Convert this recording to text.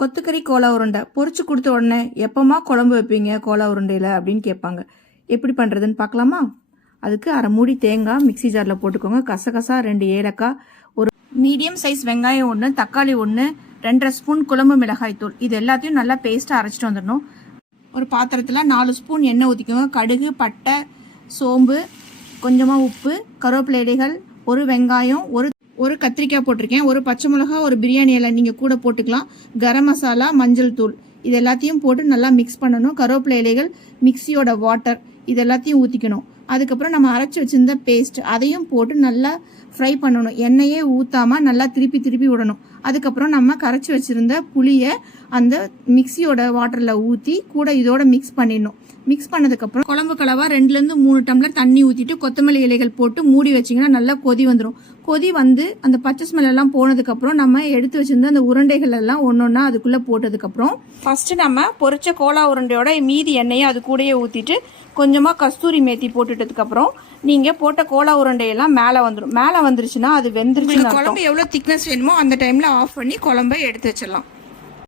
கொத்துக்கறி Cola உருண்டை பொரிச்சு கொடுத்த உடனே எப்போமா குழம்பு வைப்பீங்க கோலா உருண்டையில் அப்படின்னு கேட்பாங்க. எப்படி பண்ணுறதுன்னு பார்க்கலாமா? அதுக்கு அரை மூடி தேங்காய் மிக்சி ஜாரில் போட்டுக்கோங்க. கசகசா 2 ஏலக்காய், ஒரு மீடியம் சைஸ் வெங்காயம் 1, தக்காளி 1, 2.5 ஸ்பூன் குழம்பு மிளகாய் தூள், இது எல்லாத்தையும் நல்லா பேஸ்ட்டாக அரைச்சிட்டு வந்துடணும். ஒரு பாத்திரத்தில் 4 ஸ்பூன் எண்ணெய் ஊற்றிக்கோங்க. கடுகு, பட்டை, சோம்பு, கொஞ்சமாக உப்பு, கருவேப்பிலை இலைகள், ஒரு வெங்காயம், ஒரு கத்திரிக்காய் போட்டிருக்கேன், ஒரு பச்சை மிளகா, ஒரு பிரியாணி இலை நீங்கள் கூட போட்டுக்கலாம், கரம் மசாலா, மஞ்சள் தூள், இது எல்லாத்தையும் போட்டு நல்லா மிக்ஸ் பண்ணணும். கருவேப்பிலை இலைகள், மிக்சியோட வாட்டர், இது எல்லாத்தையும் ஊற்றிக்கணும். அதுக்கப்புறம் நம்ம அரைச்சி வச்சுருந்த பேஸ்ட் அதையும் போட்டு நல்லா ஃப்ரை பண்ணணும். எண்ணெயே ஊற்றாமல் நல்லா திருப்பி விடணும். அதுக்கப்புறம் நம்ம கரைச்சி வச்சுருந்த புளியை அந்த மிக்சியோட வாட்டரில் ஊற்றி கூட இதோட மிக்ஸ் பண்ணிடணும். மிக்ஸ் பண்ணதுக்கப்புறம் குழம்பு கலவா 2லேருந்து 3 டம்ளர் தண்ணி ஊற்றிட்டு கொத்தமல்லி இலைகள் போட்டு மூடி வச்சிங்கன்னா நல்லா கொதி வந்துடும். கொதி வந்து அந்த பச்சை ஸ்மெல் எல்லாம் போனதுக்கப்புறம் நம்ம எடுத்து வச்சிருந்த அந்த உருண்டைகள் எல்லாம் ஒன்றொன்னா அதுக்குள்ளே போட்டதுக்கப்புறம் ஃபஸ்ட்டு நம்ம பொரிச்ச கோலா உருண்டையோட மீதி எண்ணெயை அது கூடயே ஊற்றிட்டு கொஞ்சமாக கஸ்தூரி மேத்தி போட்டுட்டதுக்கப்புறம் நீங்கள் போட்ட கோலா உருண்டையெல்லாம் மேலே வந்துடும். மேலே வந்துருச்சுன்னா அது வெந்துருச்சு. குழம்பு எவ்வளோ திக்னஸ் வேணுமோ அந்த டைமில் ஆஃப் பண்ணி குழம்பை எடுத்து வச்சிடலாம்.